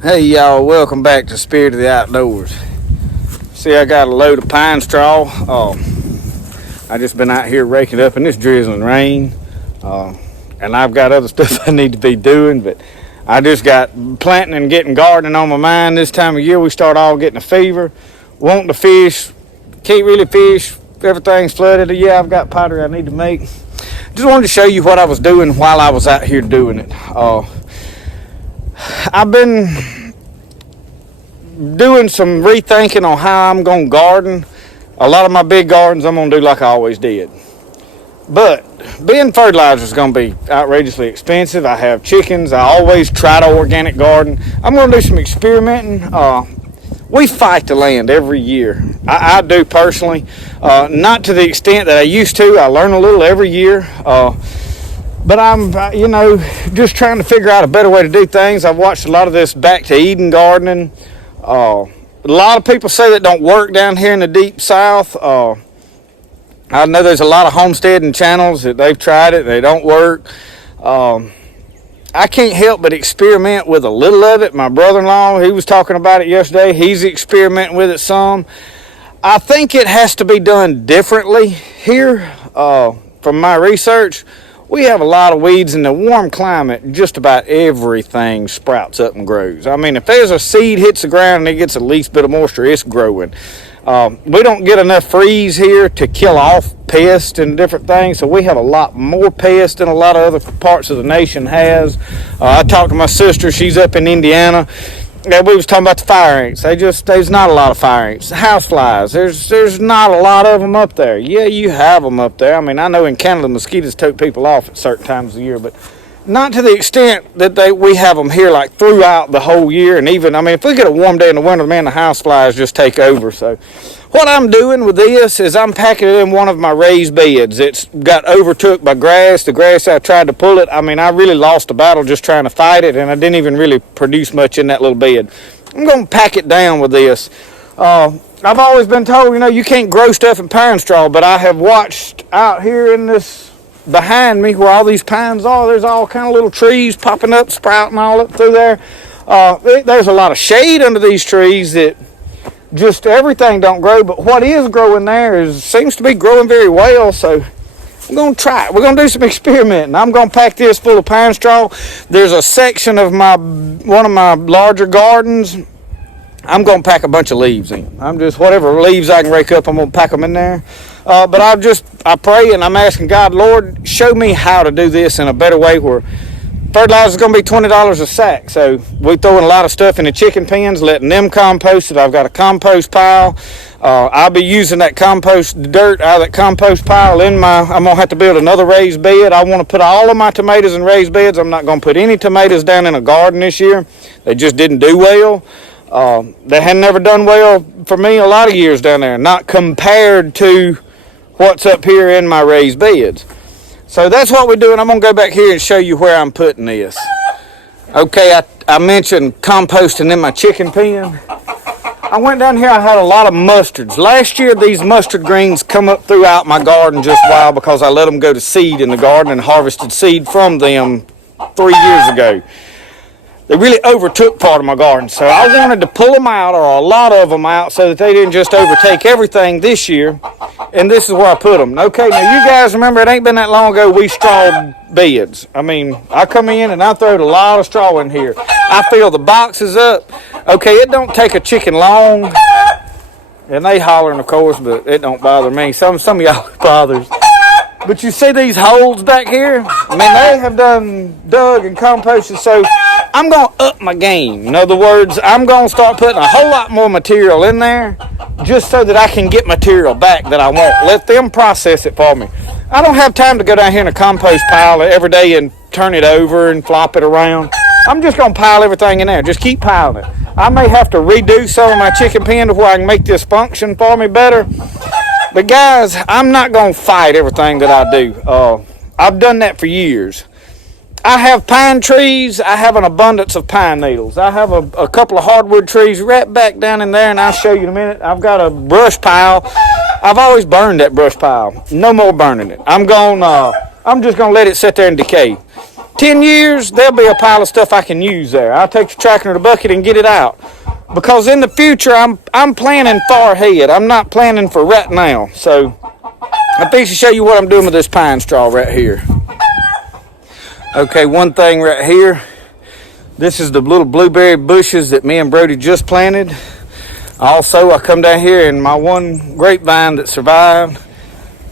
Hey y'all, welcome back to Spirit of the Outdoors. See, I got a load of pine straw. I just been out here raking up in this drizzling rain. And I've got other stuff I need to be doing, but I just got planting and getting gardening on my mind. This time of year we start all getting a fever, wanting to fish, can't really fish, everything's flooded. Yeah, I've got pottery I need to make. Just wanted to show you what I was doing while I was out here doing it. I've been doing some rethinking on how I'm going to garden. A lot of my big gardens I'm going to do like I always did. But being fertilizer is going to be outrageously expensive. I have chickens. I always try to organic garden. I'm going to do some experimenting. We fight the land every year. I do personally. Not to the extent that I used to. I learn a little every year. But I'm, just trying to figure out a better way to do things. I've watched a lot of this Back to Eden gardening. A lot of people say that don't work down here in the deep south. I know there's a lot of homesteading channels that they've tried it. They don't work. I can't help but experiment with a little of it. My brother-in-law, he was talking about it yesterday. He's experimenting with it some. I think it has to be done differently here. From my research, we have a lot of weeds in the warm climate. Just about everything sprouts up and grows. I mean, if there's a seed hits the ground and it gets the least bit of moisture, it's growing. We don't get enough freeze here to kill off pests and different things, so we have a lot more pests than a lot of other parts of the nation has. I talked to my sister, she's up in Indiana, and we was talking about the fire ants. There's not a lot of fire ants. House flies, there's not a lot of them up there. Yeah, you have them up there. I mean, I know in Canada mosquitoes tote people off at certain times of the year, but not to the extent that we have them here like throughout the whole year. And even, I mean, if we get a warm day in the winter, man, the house flies just take over. So what I'm doing with this is I'm packing it in one of my raised beds. It's got overtook by grass. The grass, I tried to pull it. I mean, I really lost a battle just trying to fight it, and I didn't even really produce much in that little bed. I'm going to pack it down with this. I've always been told, you can't grow stuff in pine straw, but I have watched out here in this behind me where all these pines are, there's all kind of little trees popping up, sprouting all up through there. There's a lot of shade under these trees that just everything don't grow, but what is growing there seems to be growing very well. So I'm going to try it. We're going to do some experimenting. I'm going to pack this full of pine straw. There's a section of one of my larger gardens I'm going to pack a bunch of leaves in. Whatever leaves I can rake up, I'm going to pack them in there. But I pray and I'm asking God, Lord, show me how to do this in a better way where fertilizer is going to be $20 a sack. So we throwing a lot of stuff in the chicken pens, letting them compost it. I've got a compost pile. I'll be using that dirt out of that compost pile I'm going to have to build another raised bed. I want to put all of my tomatoes in raised beds. I'm not going to put any tomatoes down in a garden this year. They just didn't do well. They had never done well for me a lot of years down there, not compared to what's up here in my raised beds. So that's what we're doing. I'm going to go back here and show you where I'm putting this. Okay, I mentioned composting in my chicken pen. I went down here, I had a lot of mustards. Last year, these mustard greens come up throughout my garden just wild because I let them go to seed in the garden and harvested seed from them 3 years ago. They really overtook part of my garden, so I wanted to pull them out, or a lot of them out, so that they didn't just overtake everything this year. And this is where I put them. Okay, now you guys remember it ain't been that long ago we strawed beds. I mean, I come in and I throwed a lot of straw in here. I fill the boxes up. Okay, it don't take a chicken long, and they hollering, of course, but it don't bother me. Some of y'all it bothers. But you see these holes back here? I mean, they have dug and composted, so I'm going to up my game. In other words, I'm going to start putting a whole lot more material in there just so that I can get material back that I want. Let them process it for me. I don't have time to go down here in a compost pile every day and turn it over and flop it around. I'm just going to pile everything in there. Just keep piling it. I may have to redo some of my chicken pen to where I can make this function for me better. But guys, I'm not going to fight everything that I do. I've done that for years. I have pine trees. I have an abundance of pine needles. I have a couple of hardwood trees right back down in there, and I'll show you in a minute. I've got a brush pile. I've always burned that brush pile. No more burning it. I'm just going to let it sit there and decay. 10 years, there'll be a pile of stuff I can use there. I'll take the tractor or the bucket and get it out. Because in the future, I'm planning far ahead. I'm not planning for right now. So I'm fixing to show you what I'm doing with this pine straw right here. Okay, one thing right here. This is the little blueberry bushes that me and Brody just planted. Also, I come down here and my one grapevine that survived,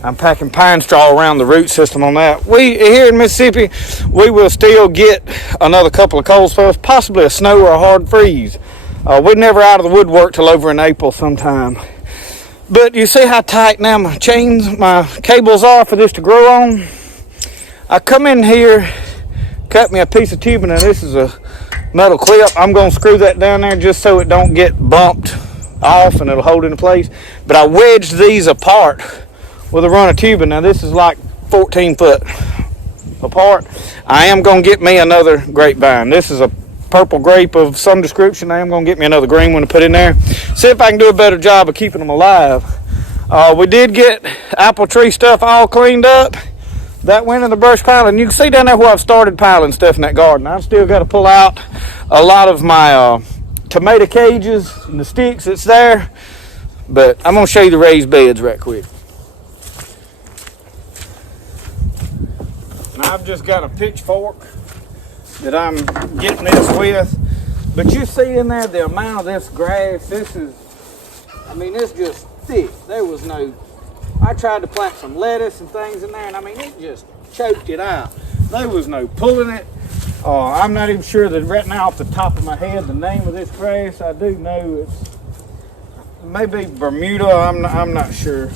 I'm packing pine straw around the root system on that. We here in Mississippi, we will still get another couple of cold spells, possibly a snow or a hard freeze. We're never out of the woodwork till over in April sometime. But you see how tight now my cables are for this to grow on? I come in here, cut me a piece of tubing, and this is a metal clip. I'm going to screw that down there just so it don't get bumped off and it'll hold it in place. But I wedged these apart with a run of tubing. Now this is like 14 foot apart. I am going to get me another grapevine. This is a purple grape of some description. I am going to get me another green one to put in there. See if I can do a better job of keeping them alive. We did get apple tree stuff all cleaned up. That went in the brush pile, and you can see down there where I've started piling stuff in that garden. I've still got to pull out a lot of my tomato cages and the sticks that's there. But I'm going to show you the raised beds right quick. And I've just got a pitchfork that I'm getting this with. But you see in there the amount of this grass. This is, I mean, it's just thick. There was no, I tried to plant some lettuce and things in there, and I mean, it just choked it out. There was no pulling it. I'm not even sure that right now off the top of my head the name of this grass. I do know it's maybe Bermuda. I'm not sure.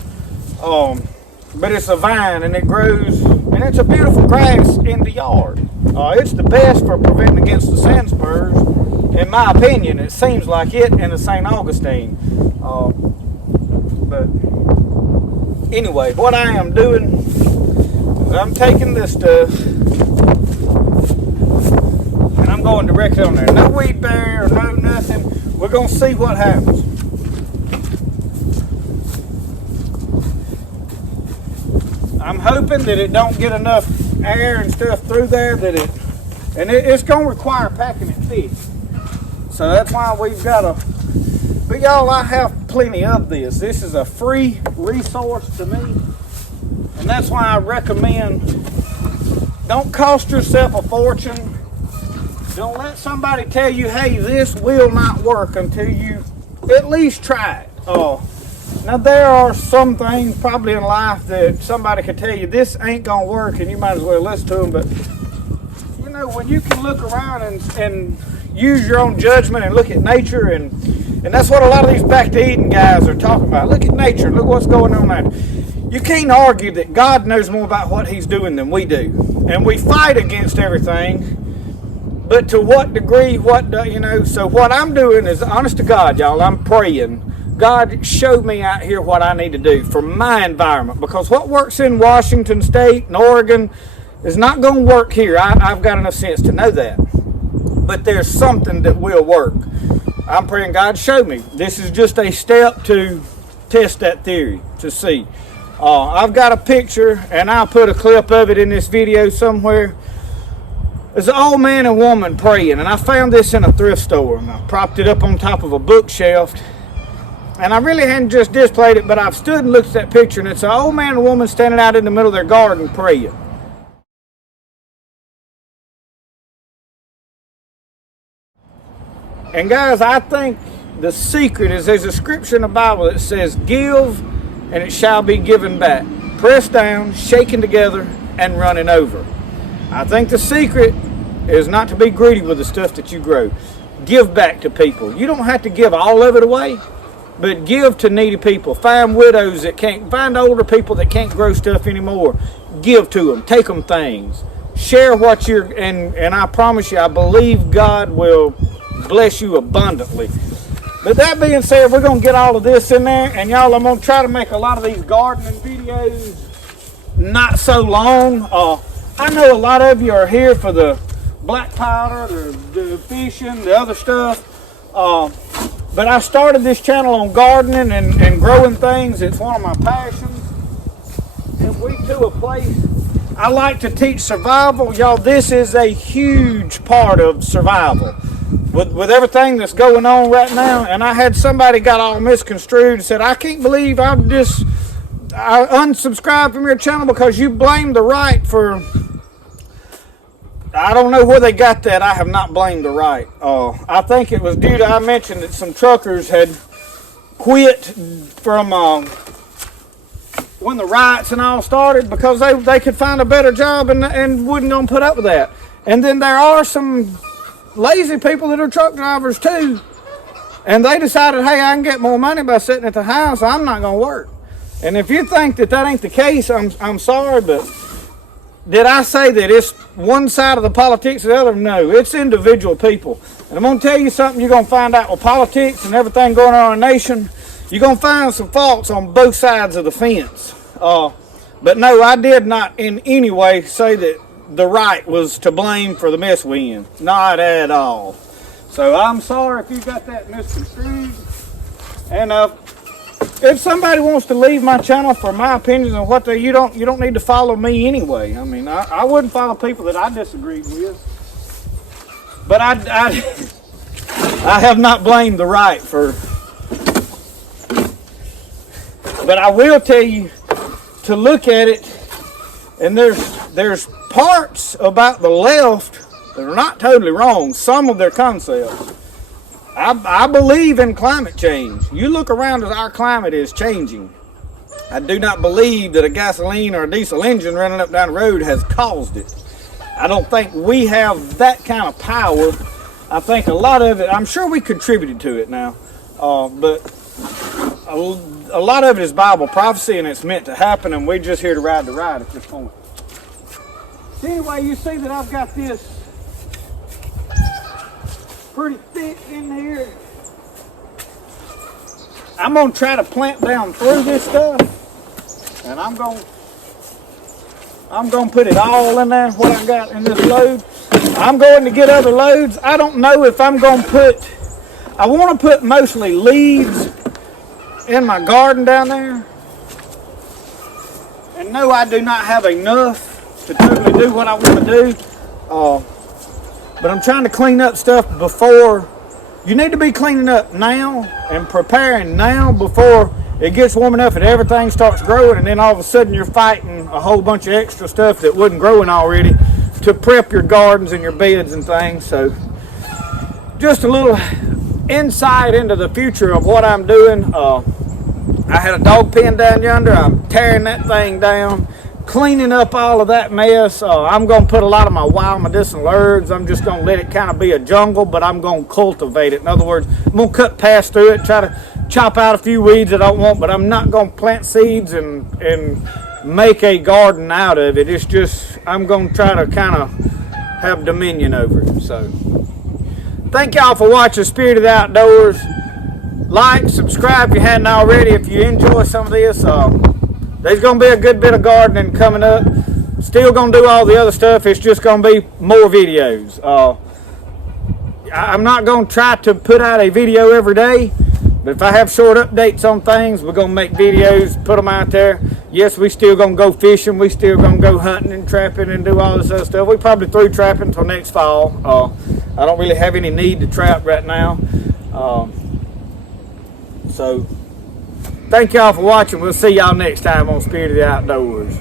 But it's a vine and it grows, and it's a beautiful grass in the yard. It's the best for preventing against the sand spurs, in my opinion. It seems like it in the St. Augustine. But anyway, what I am doing is I'm taking this stuff and I'm going directly on there. No weed barrier, no nothing. We're going to see what happens. I'm hoping that it don't get enough air and stuff through there that it's going to require packing it thick. So that's why we've got but y'all, I have plenty of this. This is a free resource to me. And that's why I recommend, don't cost yourself a fortune. Don't let somebody tell you, hey, this will not work until you at least try it. Now there are some things probably in life that somebody could tell you this ain't gonna work, and you might as well listen to them. But you know, when you can look around and use your own judgment and look at nature, and that's what a lot of these back to Eden guys are talking about. Look at nature, look what's going on there. You can't argue that God knows more about what he's doing than we do, and we fight against everything. But to what degree? So what I'm doing is, honest to God, y'all, I'm praying. God, show me out here what I need to do for my environment, because what works in Washington State and Oregon is not going to work here. I've got enough sense to know that. But there's something that will work. I'm praying, God, show me. This is just a step to test that theory, to see. I've got a picture, and I'll put a clip of it in this video somewhere. There's an old man and woman praying, and I found this in a thrift store, and I propped it up on top of a bookshelf. And I really hadn't just displayed it, but I've stood and looked at that picture, and it's an old man and woman standing out in the middle of their garden praying. And guys, I think the secret is there's a scripture in the Bible that says, give and it shall be given back. Pressed down, shaken together, and running over. I think the secret is not to be greedy with the stuff that you grow. Give back to people. You don't have to give all of it away, but give to needy people. Find widows that find older people that can't grow stuff anymore. Give to them. Take them things. Share what and I promise you, I believe God will bless you abundantly. But that being said, we're going to get all of this in there. And y'all, I'm going to try to make a lot of these gardening videos not so long. I know a lot of you are here for the black powder, the fishing, the other stuff. But I started this channel on gardening and growing things. It's one of my passions. And we to a place, I like to teach survival. Y'all, this is a huge part of survival. With everything that's going on right now, and I had somebody got all misconstrued and said, I can't believe I unsubscribed from your channel because you blamed the right for... I don't know where they got that. I have not blamed the right. I think it was due to, I mentioned that some truckers had quit from when the riots and all started because they could find a better job and wouldn't gonna put up with that. And then there are some lazy people that are truck drivers too, and they decided, hey, I can get more money by sitting at the house, I'm not gonna work. And if you think that ain't the case, I'm sorry, but did I say that it's one side of the politics or the other? No, it's individual people. And I'm gonna tell you something you're gonna find out with politics and everything going on in our nation. You're gonna find some faults on both sides of the fence. But no, I did not in any way say that the right was to blame for the mess we in. Not at all. So I'm sorry if you got that misconstrued. And if somebody wants to leave my channel for my opinions on what you don't need to follow me anyway. I mean, I wouldn't follow people that I disagreed with. But I have not blamed the right for. But I will tell you to look at it, and there's parts about the left that are not totally wrong, some of their concepts. I believe in climate change. You look around as our climate is changing. I do not believe that a gasoline or a diesel engine running up down the road has caused it. I don't think we have that kind of power. I think a lot of it, I'm sure we contributed to it now, but a lot of it is Bible prophecy and it's meant to happen, and we're just here to ride the ride at this point. So anyway, you see that I've got this pretty thick in here. I'm gonna try to plant down through this stuff, and I'm gonna put it all in there, what I got in this load. I'm going to get other loads. I don't know if I'm gonna I want to put mostly leaves in my garden down there. And no, I do not have enough to totally do what I want to do. But I'm trying to clean up stuff before. You need to be cleaning up now and preparing now before it gets warm enough and everything starts growing, and then all of a sudden you're fighting a whole bunch of extra stuff that wasn't growing already to prep your gardens and your beds and things. So just a little insight into the future of what I'm doing. I had a dog pen down yonder. I'm tearing that thing down, cleaning up all of that mess. I'm going to put a lot of my wild medicinal herbs. I'm just going to let it kind of be a jungle, but I'm going to cultivate it. In other words, I'm going to cut past through it, try to chop out a few weeds that I don't want, but I'm not going to plant seeds and make a garden out of it. It's just, I'm going to try to kind of have dominion over it. So, thank y'all for watching Spirit of the Outdoors. Like, subscribe if you hadn't already. If you enjoy some of this, there's going to be a good bit of gardening coming up. Still going to do all the other stuff. It's just going to be more videos. I'm not going to try to put out a video every day, but if I have short updates on things, we're going to make videos, put them out there. Yes, we still going to go fishing. We still going to go hunting and trapping and do all this other stuff. We probably through trapping until next fall. I don't really have any need to trap right now. So, thank y'all for watching. We'll see y'all next time on Spirit of the Outdoors.